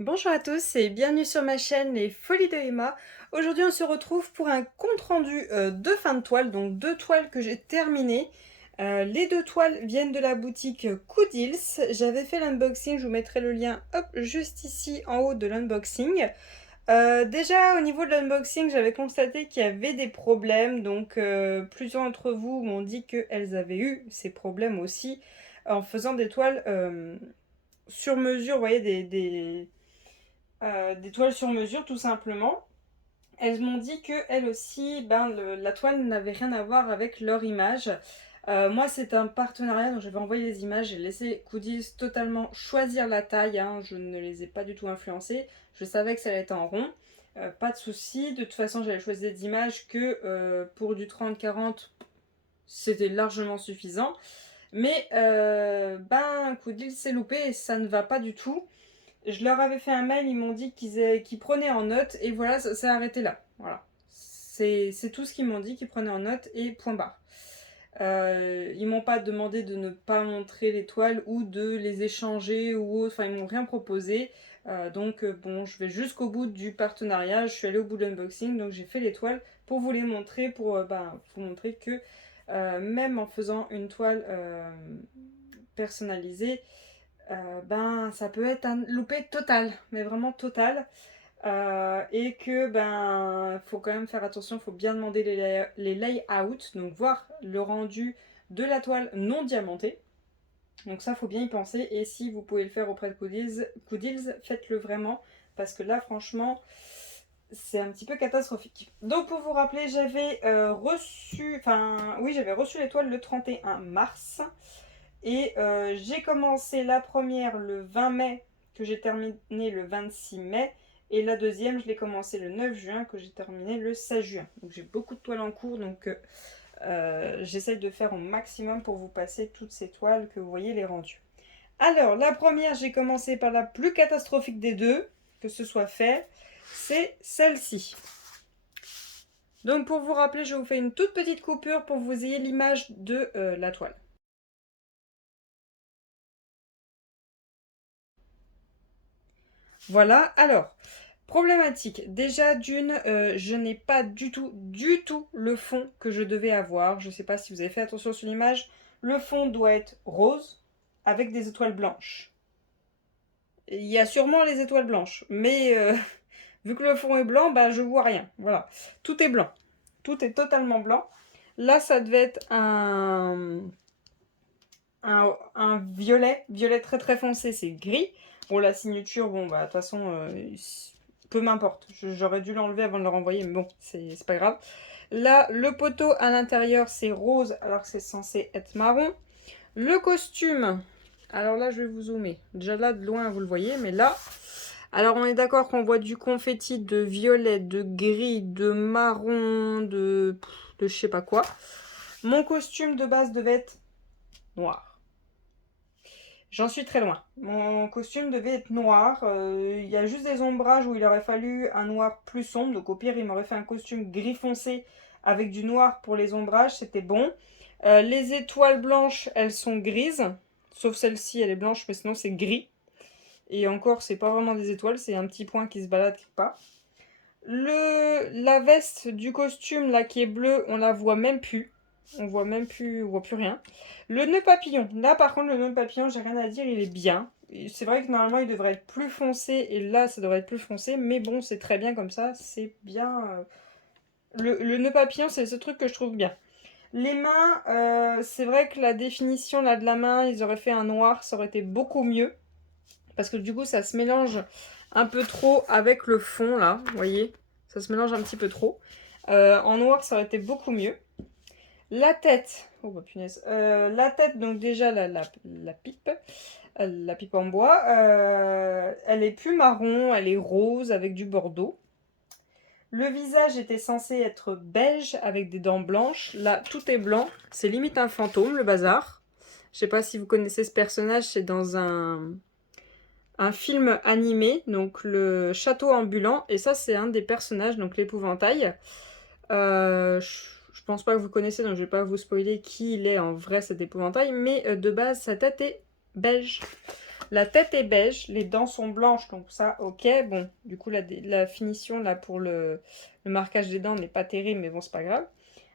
Bonjour à tous et bienvenue sur ma chaîne Les Folies de Emma. Aujourd'hui on se retrouve pour un compte rendu de fin de toile, donc deux toiles que j'ai terminées. Les deux toiles viennent de la boutique Coodils. J'avais fait l'unboxing, je vous mettrai le lien hop, juste ici en haut de l'unboxing. Déjà au niveau de l'unboxing j'avais constaté qu'il y avait des problèmes, donc plusieurs d'entre vous m'ont dit qu'elles avaient eu ces problèmes aussi en faisant des toiles sur mesure, vous voyez, des toiles sur mesure tout simplement. Elles m'ont dit que elles aussi, la toile n'avait rien à voir avec leur image. Moi c'est un partenariat, donc j'avais envoyé les images, j'ai laissé Coodils totalement choisir la taille, hein. Je ne les ai pas du tout influencées, je savais que ça allait être en rond. Pas de souci, de toute façon j'avais choisi des images que pour du 30-40 c'était largement suffisant. Mais Coodils s'est loupé et ça ne va pas du tout. Je leur avais fait un mail, ils m'ont dit qu'ils prenaient en note et voilà, ça s'est arrêté là. Voilà. C'est tout ce qu'ils m'ont dit, qu'ils prenaient en note et point barre. Ils m'ont pas demandé de ne pas montrer les toiles ou de les échanger ou autre, enfin ils m'ont rien proposé. Bon, je vais jusqu'au bout du partenariat, je suis allée au bout de l'unboxing, donc j'ai fait les toiles pour vous les montrer, pour vous montrer que même en faisant une toile personnalisée, ça peut être un loupé total, mais vraiment total. Et que faut quand même faire attention, il faut bien demander les layouts, donc voir le rendu de la toile non diamantée. Donc ça, faut bien y penser. Et si vous pouvez le faire auprès de Coodils, faites-le vraiment, parce que là, franchement, c'est un petit peu catastrophique. Donc pour vous rappeler, j'avais reçu l'étoile le 31 mars. Et j'ai commencé la première le 20 mai, que j'ai terminé le 26 mai. Et la deuxième, je l'ai commencé le 9 juin, que j'ai terminé le 16 juin. Donc j'ai beaucoup de toiles en cours, donc j'essaye de faire au maximum pour vous passer toutes ces toiles que vous voyez les rendus. Alors, la première, j'ai commencé par la plus catastrophique des deux, que ce soit fait, c'est celle-ci. Donc pour vous rappeler, je vous fais une toute petite coupure pour que vous ayez l'image de la toile. Voilà, alors, problématique. Déjà, je n'ai pas du tout le fond que je devais avoir. Je ne sais pas si vous avez fait attention sur l'image. Le fond doit être rose avec des étoiles blanches. Il y a sûrement les étoiles blanches, mais vu que le fond est blanc, je vois rien. Voilà, tout est blanc. Tout est totalement blanc. Là, ça devait être un violet très très foncé, c'est gris. Bon, la signature, bon, de toute façon, peu m'importe. J'aurais dû l'enlever avant de le renvoyer, mais bon, c'est pas grave. Là, le poteau à l'intérieur, c'est rose, alors que c'est censé être marron. Le costume, alors là, je vais vous zoomer. Déjà là, de loin, vous le voyez, mais là... Alors, on est d'accord qu'on voit du confetti de violet, de gris, de marron, de je sais pas quoi. Mon costume de base devait être noir. J'en suis très loin. Mon costume devait être noir. Il y a juste des ombrages où il aurait fallu un noir plus sombre. Donc au pire, il m'aurait fait un costume gris foncé avec du noir pour les ombrages. C'était bon. Les étoiles blanches, elles sont grises. Sauf celle-ci, elle est blanche, mais sinon c'est gris. Et encore, c'est pas vraiment des étoiles, c'est un petit point qui se balade quelque part. La veste du costume, là, qui est bleue, on la voit même plus. On voit même plus, on voit plus rien. Le nœud papillon. Là, par contre, le nœud papillon, j'ai rien à dire, il est bien. C'est vrai que normalement, il devrait être plus foncé, et là, ça devrait être plus foncé, mais bon, c'est très bien comme ça, c'est bien. Le nœud papillon, c'est ce truc que je trouve bien. Les mains, c'est vrai que la définition là de la main, ils auraient fait un noir, ça aurait été beaucoup mieux. Parce que du coup, ça se mélange un peu trop avec le fond, là, vous voyez. Ça se mélange un petit peu trop. En noir, ça aurait été beaucoup mieux. La tête, oh bah punaise. La tête, donc déjà la pipe en bois, elle est plus marron, elle est rose avec du bordeaux. Le visage était censé être beige avec des dents blanches. Là, tout est blanc. C'est limite un fantôme, le bazar. Je sais pas si vous connaissez ce personnage, c'est dans un film animé, donc le château ambulant, et ça c'est un des personnages, donc l'épouvantail. Je pense pas que vous connaissez, donc je vais pas vous spoiler qui il est en vrai cet épouvantail, mais de base sa tête est beige. La tête est beige, les dents sont blanches, donc ça, ok. Bon, du coup, la finition là pour le marquage des dents n'est pas terrible, mais bon, c'est pas grave.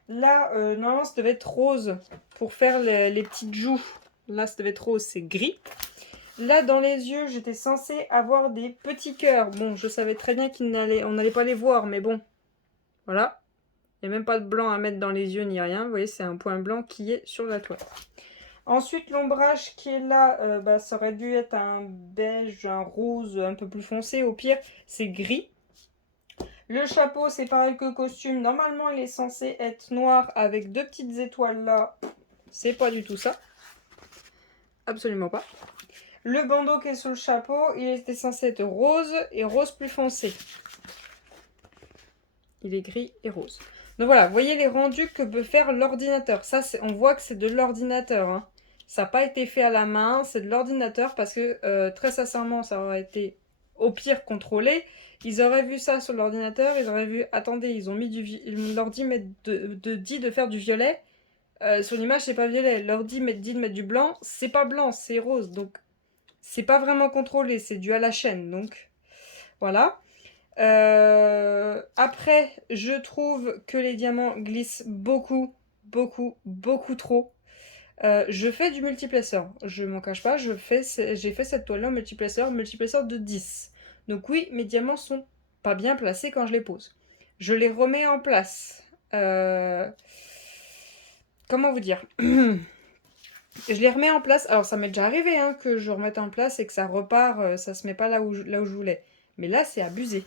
Là, normalement, ça devait être rose pour faire les petites joues. Là, ça devait être rose, c'est gris. Là, dans les yeux, j'étais censée avoir des petits cœurs. Bon, je savais très bien qu'on n'allait pas les voir, mais bon, voilà. Il n'y a même pas de blanc à mettre dans les yeux ni rien. Vous voyez, c'est un point blanc qui est sur la toile. Ensuite, l'ombrage qui est là, ça aurait dû être un beige, un rose un peu plus foncé. Au pire, c'est gris. Le chapeau, c'est pareil que le costume. Normalement, il est censé être noir avec 2 petites étoiles là. C'est pas du tout ça. Absolument pas. Le bandeau qui est sur le chapeau, il était censé être rose et rose plus foncé. Il est gris et rose. Donc voilà, vous voyez les rendus que peut faire l'ordinateur. Ça, on voit que c'est de l'ordinateur. Hein. Ça n'a pas été fait à la main, c'est de l'ordinateur parce que très sincèrement, ça aurait été au pire contrôlé. Ils auraient vu ça sur l'ordinateur, ils auraient vu, attendez, ils ont mis l'ordi dit de faire du violet. Sur l'image, c'est pas violet. L'ordi dit de mettre du blanc, c'est pas blanc, c'est rose. Donc, c'est pas vraiment contrôlé, c'est dû à la chaîne. Donc, voilà. Après, je trouve que les diamants glissent beaucoup, beaucoup trop. Je fais du multiplesseur, je m'en cache pas, j'ai fait cette toile-là en multiplesseur de 10. Donc oui, mes diamants sont pas bien placés quand je les pose. Je les remets en place. Comment vous dire? Je les remets en place. Alors ça m'est déjà arrivé hein, que je remette en place et que ça repart, ça se met pas là où je voulais. Mais là, c'est abusé.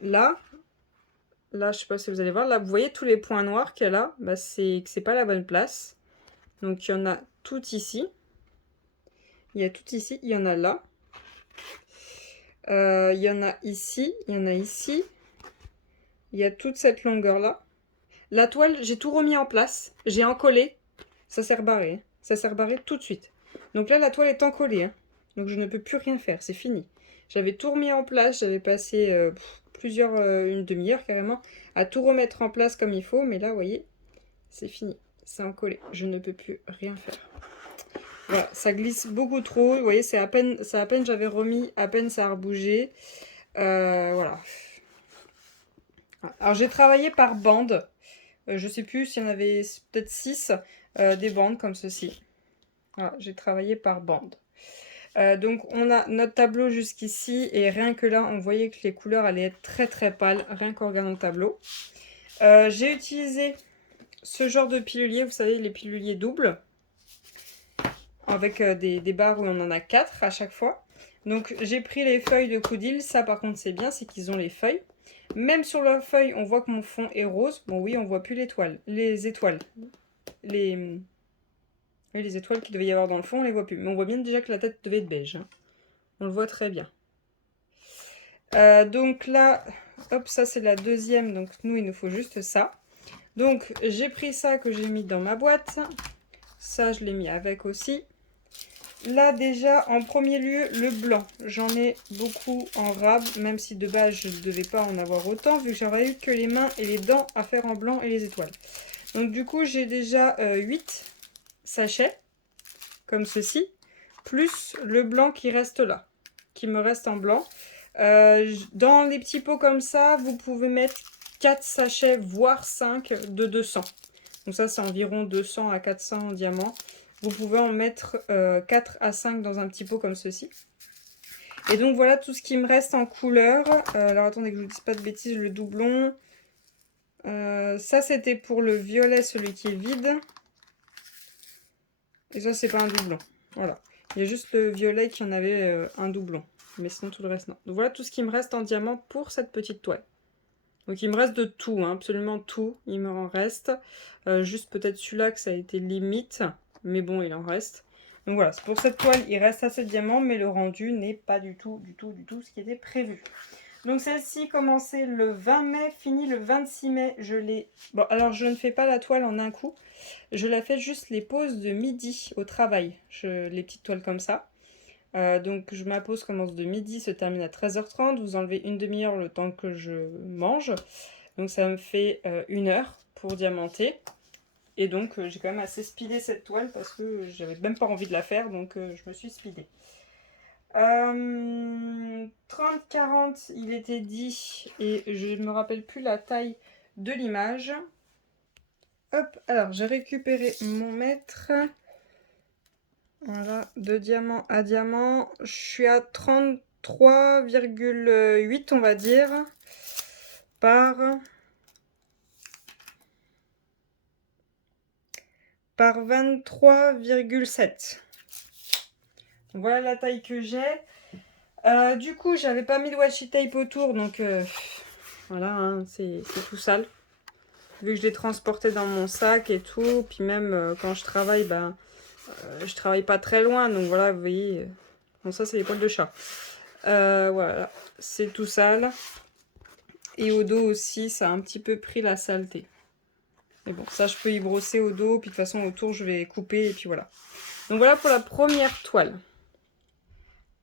Là, je sais pas si vous allez voir, là, vous voyez tous les points noirs qu'il y a là, bah, c'est que c'est pas la bonne place. Donc il y en a tout ici. Il y a tout ici, il y en a là. Il y en a ici, il y en a ici. Il y a toute cette longueur-là. La toile, j'ai tout remis en place. J'ai encollé. Ça s'est rebarré. Hein. Ça s'est rebarré tout de suite. Donc là, la toile est encollée. Hein. Donc je ne peux plus rien faire. C'est fini. J'avais tout remis en place. J'avais passé une demi-heure carrément, à tout remettre en place comme il faut. Mais là, vous voyez, c'est fini. C'est encollé. Je ne peux plus rien faire. Voilà, ça glisse beaucoup trop. Vous voyez, c'est à peine j'avais remis, à peine ça a rebougé. Voilà. Alors j'ai travaillé par bande. Je sais plus s'il y en avait peut-être 6 des bandes comme ceci. Voilà, j'ai travaillé par bande. Donc on a notre tableau jusqu'ici et rien que là on voyait que les couleurs allaient être très très pâles, rien qu'en regardant le tableau. J'ai utilisé ce genre de pilulier, vous savez les piluliers doubles, avec des barres où on en a 4 à chaque fois. Donc j'ai pris les feuilles de Coudil, ça par contre c'est bien, c'est qu'ils ont les feuilles. Même sur la feuille, on voit que mon fond est rose. Bon oui, on voit plus les étoiles. Les étoiles qu'il devait y avoir dans le fond, on les voit plus. Mais on voit bien déjà que la tête devait être beige. Hein. On le voit très bien. Donc là, hop, ça c'est la deuxième. Donc nous, il nous faut juste ça. Donc j'ai pris ça que j'ai mis dans ma boîte. Ça, je l'ai mis avec aussi. Là déjà, en premier lieu, le blanc. J'en ai beaucoup en rab, même si de base, je ne devais pas en avoir autant, vu que j'aurais eu que les mains et les dents à faire en blanc et les étoiles. Donc du coup, j'ai déjà 8 sachets, comme ceci, plus le blanc qui reste là, qui me reste en blanc. Dans les petits pots comme ça, vous pouvez mettre 4 sachets, voire 5 de 200. Donc ça, c'est environ 200 à 400 diamants. Vous pouvez en mettre 4 à 5 dans un petit pot comme ceci. Et donc voilà tout ce qui me reste en couleur. Alors attendez que je ne vous dise pas de bêtises, le doublon. Ça c'était pour le violet, celui qui est vide. Et ça c'est pas un doublon. Voilà. Il y a juste le violet qui en avait un doublon. Mais sinon tout le reste non. Donc voilà tout ce qui me reste en diamant pour cette petite toile. Donc il me reste de tout, hein, absolument tout. Il me en reste. Juste peut-être celui-là que ça a été limite. Mais bon, il en reste. Donc voilà, pour cette toile, il reste assez de diamants, mais le rendu n'est pas du tout ce qui était prévu. Donc celle-ci commençait le 20 mai, finit le 26 mai. Je l'ai... Bon, alors je ne fais pas la toile en un coup. Je la fais juste les pauses de midi au travail. Les petites toiles comme ça. Donc ma pause commence de midi, se termine à 13h30. Vous enlevez une demi-heure le temps que je mange. Donc ça me fait 1 heure pour diamanter. Et donc j'ai quand même assez speedé cette toile parce que j'avais même pas envie de la faire, donc je me suis speedée. 30-40, il était dit, et je ne me rappelle plus la taille de l'image. Hop, alors j'ai récupéré mon mètre. Voilà, de diamant à diamant. Je suis à 33,8, on va dire, par 23,7. Voilà la taille que j'ai. Du coup, j'avais pas mis de washi tape autour, donc voilà, hein, c'est tout sale. Vu que je l'ai transporté dans mon sac et tout, puis même quand je travaille, ben, je travaille pas très loin, donc voilà, vous voyez. Bon, ça, c'est les poils de chat. Voilà, c'est tout sale. Et au dos aussi, ça a un petit peu pris la saleté. Mais bon, ça, je peux y brosser au dos, puis de toute façon, autour, je vais couper, et puis voilà. Donc voilà pour la première toile.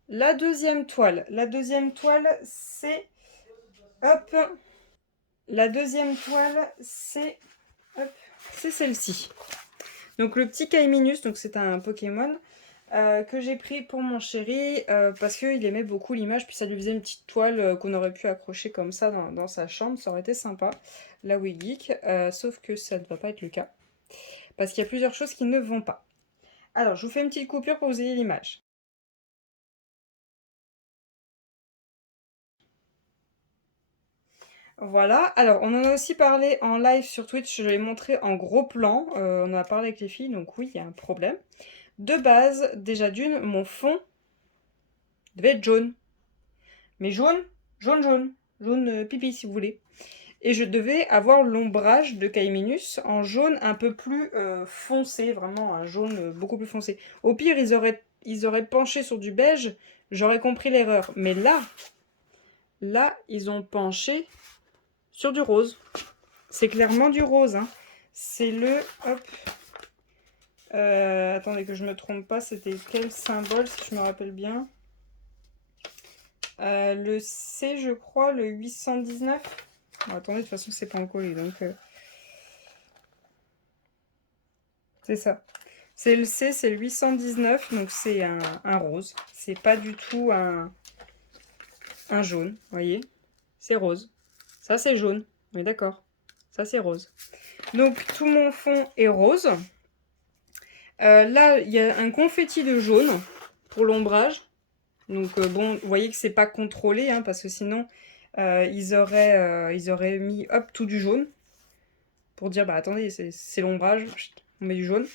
La deuxième toile, c'est... Hop. La deuxième toile, c'est... Hop. C'est celle-ci. Donc le petit Kaiminus, donc c'est un Pokémon que j'ai pris pour mon chéri parce qu'il aimait beaucoup l'image, puis ça lui faisait une petite toile qu'on aurait pu accrocher comme ça dans sa chambre, ça aurait été sympa, là où il geek, sauf que ça ne va pas être le cas, parce qu'il y a plusieurs choses qui ne vont pas. Alors je vous fais une petite coupure pour que vous ayez l'image. Voilà, alors on en a aussi parlé en live sur Twitch, je l'ai montré en gros plan, on en a parlé avec les filles, donc oui, il y a un problème. De base, déjà d'une, mon fond devait être jaune. Mais jaune, jaune pipi si vous voulez. Et je devais avoir l'ombrage de Kaiminus en jaune un peu plus foncé, vraiment un jaune beaucoup plus foncé. Au pire, ils auraient penché sur du beige, j'aurais compris l'erreur. Mais là, ils ont penché sur du rose. C'est clairement du rose, hein. C'est le... Hop. Attendez que je me trompe pas, c'était quel symbole, si je me rappelle bien. Le C, je crois, le 819. Bon, attendez, de toute façon, c'est pas en collé, donc... c'est ça. C'est le C, c'est le 819, donc c'est un rose. C'est pas du tout un jaune, vous voyez. C'est rose. Ça, c'est jaune. On est d'accord. Ça, c'est rose. Donc, tout mon fond est rose. Là, il y a un confetti de jaune pour l'ombrage. Donc, bon, vous voyez que c'est pas contrôlé, hein, parce que sinon, ils auraient mis, hop, tout du jaune. Pour dire, bah attendez, c'est l'ombrage, on met du jaune.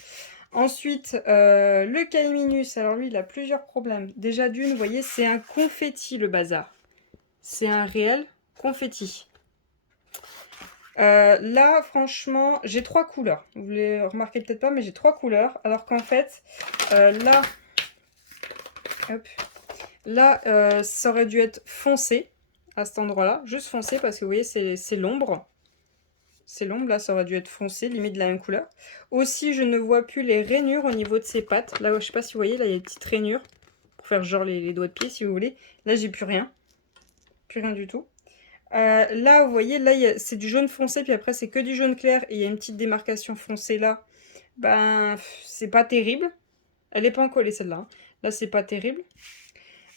Ensuite, le Kaiminus, alors lui, il a plusieurs problèmes. Déjà d'une, vous voyez, c'est un confetti, le bazar. C'est un réel confetti. Là, franchement, j'ai 3 couleurs. Vous les remarquez peut-être pas, mais j'ai 3 couleurs. Alors qu'en fait, là, hop, là, ça aurait dû être foncé à cet endroit-là. Juste foncé parce que vous voyez, c'est l'ombre. C'est l'ombre, là, ça aurait dû être foncé, limite de la même couleur. Aussi, je ne vois plus les rainures au niveau de ses pattes. Là, je sais pas si vous voyez, là, il y a des petites rainures. Pour faire genre les doigts de pied, si vous voulez. Là, j'ai plus rien. Plus rien du tout. Là, vous voyez, là, c'est du jaune foncé, puis après, c'est que du jaune clair. Et il y a une petite démarcation foncée là. Ben, c'est pas terrible. Elle n'est pas encollée, celle-là. Hein. Là, c'est pas terrible.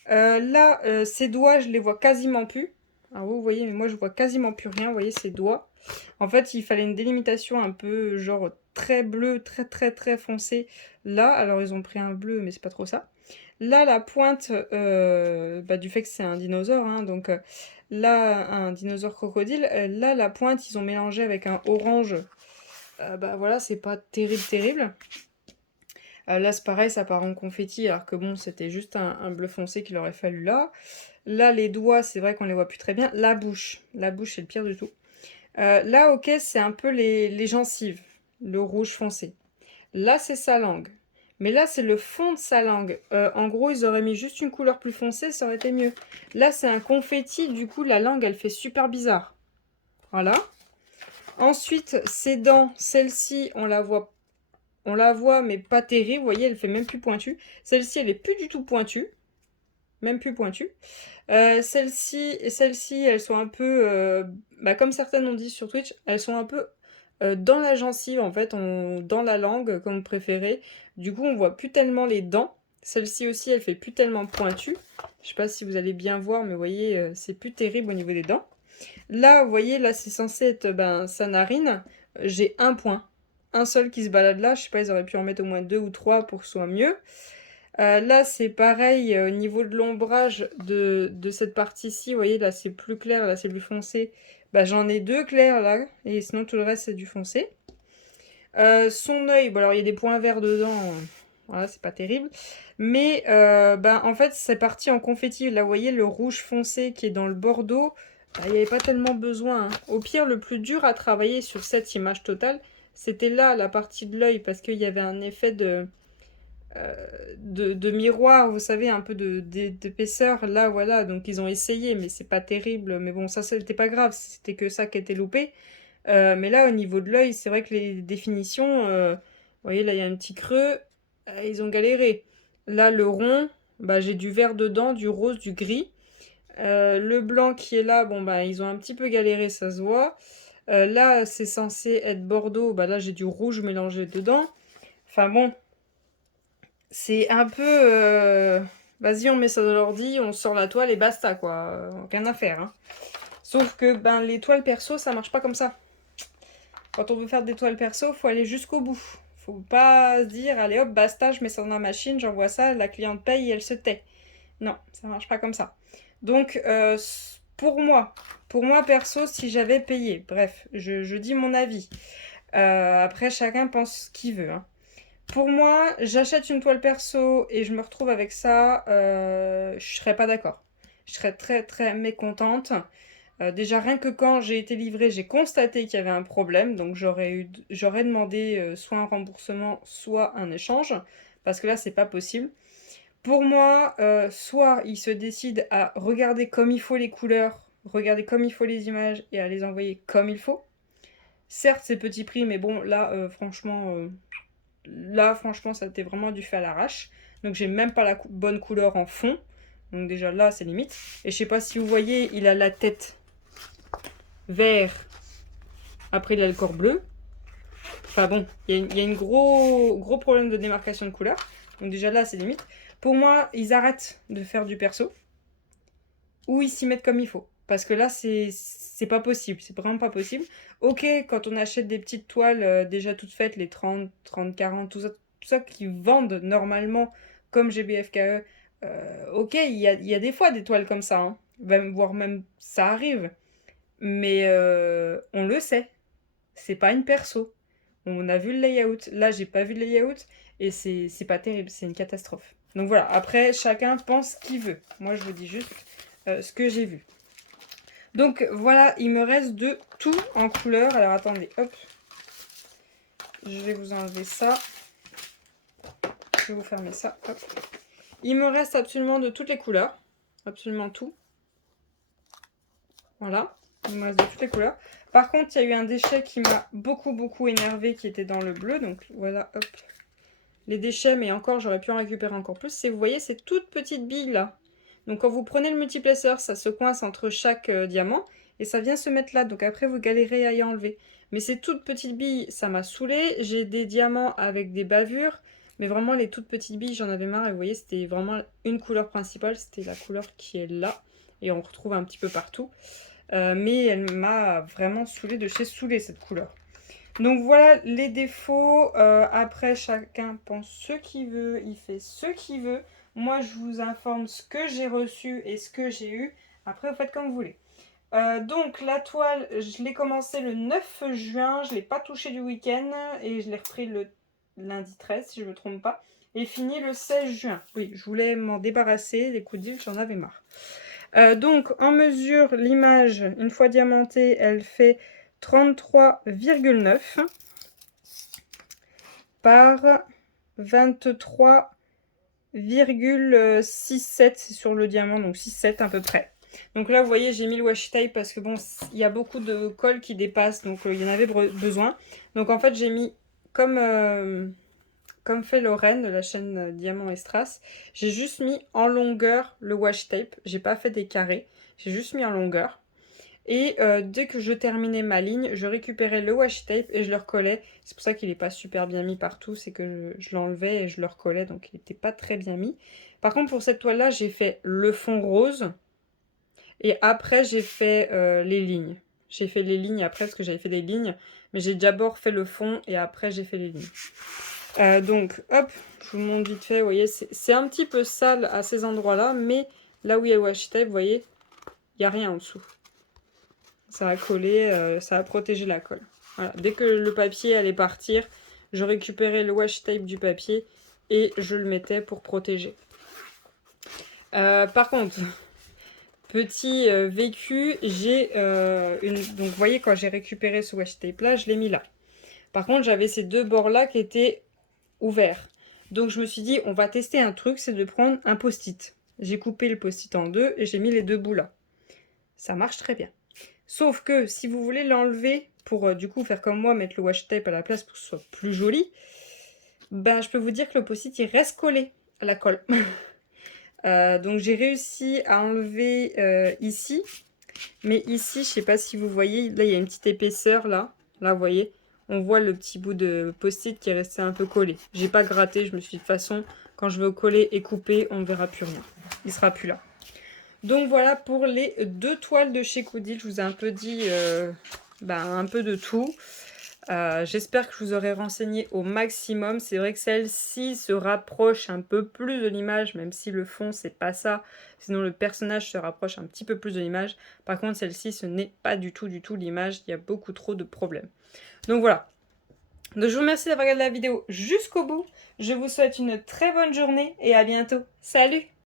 Là, ses doigts, je les vois quasiment plus. Alors, vous voyez, mais moi, je vois quasiment plus rien. Vous voyez, ses doigts. En fait, il fallait une délimitation un peu genre très bleu, très très très foncé. Là, alors ils ont pris un bleu, mais c'est pas trop ça. Là, la pointe, bah, du fait que c'est un dinosaure, hein, donc là, un dinosaure crocodile, là, la pointe, ils ont mélangé avec un orange. Bah voilà, c'est pas terrible, terrible. Là, c'est pareil, ça part en confetti, alors que bon, c'était juste un bleu foncé qu'il aurait fallu là. Là, les doigts, c'est vrai qu'on les voit plus très bien. La bouche, c'est le pire du tout. Là, ok, c'est un peu les gencives, le rouge foncé. Là, c'est sa langue. Mais là, c'est le fond de sa langue. En gros, ils auraient mis juste une couleur plus foncée, ça aurait été mieux. Là, c'est un confetti, du coup, la langue, elle fait super bizarre. Voilà. Ensuite, ses dents, celle-ci, on la voit, mais pas terrible. Vous voyez, elle fait même plus pointue. Celle-ci, elle est plus du tout pointue. Même plus pointue. Celle-ci et celle-ci, elles sont un peu, bah, comme certaines ont dit sur Twitch, elles sont un peu dans la gencive, en fait, dans la langue, comme vous préférez. Du coup, on voit plus tellement les dents. Celle-ci aussi, elle fait plus tellement pointu. Je sais pas si vous allez bien voir, mais vous voyez, c'est plus terrible au niveau des dents. Là, vous voyez, là, c'est censé être sa narine. J'ai un point. Un seul qui se balade là. Je sais pas, ils auraient pu en mettre au moins 2 ou 3 pour que ce soit mieux. Là, c'est pareil au niveau de l'ombrage de cette partie-ci. Vous voyez, là, c'est plus clair, là, c'est plus foncé. Bah, j'en ai 2 clairs là, et sinon tout le reste, c'est du foncé. Son œil, bon, alors il y a des points verts dedans, voilà, c'est pas terrible. Mais bah, en fait, c'est parti en confetti. Là, vous voyez le rouge foncé qui est dans le bordeaux. Bah, il n'y avait pas tellement besoin, hein. Au pire, le plus dur à travailler sur cette image totale, c'était là, la partie de l'œil, parce qu'il y avait un effet de miroir, vous savez, un peu d'épaisseur. Là, voilà, donc ils ont essayé, mais c'est pas terrible. Mais bon, ça, c'était pas grave, c'était que ça qui était loupé. Mais là, au niveau de l'œil, c'est vrai que les définitions, vous voyez, là, il y a un petit creux, ils ont galéré. Là, le rond, bah, j'ai du vert dedans, du rose, du gris. Le blanc qui est là, bon, bah, ils ont un petit peu galéré, ça se voit. Là, c'est censé être bordeaux, bah, là, j'ai du rouge mélangé dedans. Enfin bon, c'est un peu... vas-y, on met ça dans l'ordi, on sort la toile et basta, quoi. Rien à faire, hein. Sauf que, ben, les toiles perso, ça marche pas comme ça. Quand on veut faire des toiles perso, faut aller jusqu'au bout. Faut pas se dire, allez hop, basta, je mets ça dans la machine, j'envoie ça, la cliente paye et elle se tait. Non, ça marche pas comme ça. Donc, pour moi perso, si j'avais payé, bref, je dis mon avis. Après, chacun pense ce qu'il veut, hein. Pour moi, j'achète une toile perso et je me retrouve avec ça, je serais pas d'accord. Je serais très très mécontente. Déjà, rien que quand j'ai été livrée, j'ai constaté qu'il y avait un problème, donc j'aurais demandé soit un remboursement, soit un échange, parce que là, c'est pas possible. Pour moi, soit ils se décident à regarder comme il faut les couleurs, regarder comme il faut les images et à les envoyer comme il faut. Certes, c'est petit prix, mais bon, là, franchement, ça a été vraiment du fait à l'arrache. Donc, j'ai même pas la bonne couleur en fond. Donc, déjà là, c'est limite. Et je sais pas si vous voyez, il a la tête vert. Après, il a le corps bleu. Enfin bon, il y a un gros problème de démarcation de couleur. Donc déjà là, c'est limite. Pour moi, ils arrêtent de faire du perso. Ou ils s'y mettent comme il faut. Parce que là, c'est pas possible. C'est vraiment pas possible. Ok, quand on achète des petites toiles déjà toutes faites, les 30, 30, 40, tout ça qui vendent normalement comme GBFKE, ok, il y a des fois des toiles comme ça, hein. Voire même ça arrive. Mais on le sait. C'est pas une perso. On a vu le layout. Là, j'ai pas vu le layout et c'est pas terrible, c'est une catastrophe. Donc voilà, après, chacun pense ce qu'il veut. Moi, je vous dis juste ce que j'ai vu. Donc voilà, il me reste de tout en couleur. Alors attendez, hop. Je vais vous enlever ça. Je vais vous fermer ça, hop. Il me reste absolument de toutes les couleurs. Absolument tout. Voilà, il me reste de toutes les couleurs. Par contre, il y a eu un déchet qui m'a beaucoup énervé qui était dans le bleu. Donc voilà, hop. Les déchets, mais encore, j'aurais pu en récupérer encore plus. C'est, vous voyez, ces toutes petites billes là. Donc quand vous prenez le multiplaceur, ça se coince entre chaque diamant et ça vient se mettre là. Donc après, vous galérez à y enlever. Mais ces toutes petites billes, ça m'a saoulé. J'ai des diamants avec des bavures. Mais vraiment, les toutes petites billes, j'en avais marre. Et vous voyez, c'était vraiment une couleur principale. C'était la couleur qui est là. Et on retrouve un petit peu partout. Mais elle m'a vraiment saoulée de chez saoulée, cette couleur. Donc voilà les défauts. Après, chacun pense ce qu'il veut, il fait ce qu'il veut. Moi, je vous informe ce que j'ai reçu et ce que j'ai eu. Après, vous faites comme vous voulez. Donc la toile, je l'ai commencé le 9 juin. Je ne l'ai pas touché du week-end et je l'ai repris le lundi 13, si je ne me trompe pas. Et fini le 16 juin. Oui, je voulais m'en débarrasser. Les coups de d'huile, j'en avais marre. Donc en mesure, l'image, une fois diamantée, elle fait 33,9 par 23,67 sur le diamant, donc 6,7 à peu près. Donc là, vous voyez, j'ai mis le washi tape parce que bon, il y a beaucoup de colle qui dépasse, donc il y en avait besoin. Donc en fait, j'ai mis comme fait Lorraine de la chaîne Diamant et Strass, j'ai juste mis en longueur le washi tape. J'ai pas fait des carrés, j'ai juste mis en longueur. Et dès que je terminais ma ligne, je récupérais le washi tape et je le recollais. C'est pour ça qu'il n'est pas super bien mis partout, c'est que je l'enlevais et je le recollais, donc il n'était pas très bien mis. Par contre, pour cette toile-là, j'ai fait le fond rose et après j'ai fait les lignes. J'ai fait les lignes après parce que j'avais fait des lignes, mais j'ai d'abord fait le fond et après j'ai fait les lignes. Donc, hop, je vous montre vite fait, vous voyez, c'est un petit peu sale à ces endroits-là, mais là où il y a le washi tape, vous voyez, il n'y a rien en dessous. Ça a collé, ça a protégé la colle. Voilà. Dès que le papier allait partir, je récupérais le washi tape du papier et je le mettais pour protéger. Par contre, petit vécu, j'ai donc vous voyez, quand j'ai récupéré ce washi tape là, je l'ai mis là. Par contre, j'avais ces deux bords là qui étaient ouverts. Donc je me suis dit, on va tester un truc, c'est de prendre un post-it. J'ai coupé le post-it en deux et j'ai mis les deux bouts là. Ça marche très bien. Sauf que si vous voulez l'enlever pour du coup faire comme moi, mettre le washi tape à la place pour que ce soit plus joli, ben je peux vous dire que le post-it il reste collé à la colle. Donc j'ai réussi à enlever ici, mais ici, je sais pas si vous voyez, là il y a une petite épaisseur là, vous voyez, on voit le petit bout de post-it qui est resté un peu collé. J'ai pas gratté, je me suis dit de toute façon, quand je veux coller et couper, on ne verra plus rien, il sera plus là. Donc voilà pour les deux toiles de chez Coudil. Je vous ai un peu dit un peu de tout. J'espère que je vous aurai renseigné au maximum. C'est vrai que celle-ci se rapproche un peu plus de l'image, même si le fond c'est pas ça. Sinon le personnage se rapproche un petit peu plus de l'image. Par contre celle-ci ce n'est pas du tout l'image. Il y a beaucoup trop de problèmes. Donc voilà. Donc je vous remercie d'avoir regardé la vidéo jusqu'au bout. Je vous souhaite une très bonne journée et à bientôt. Salut!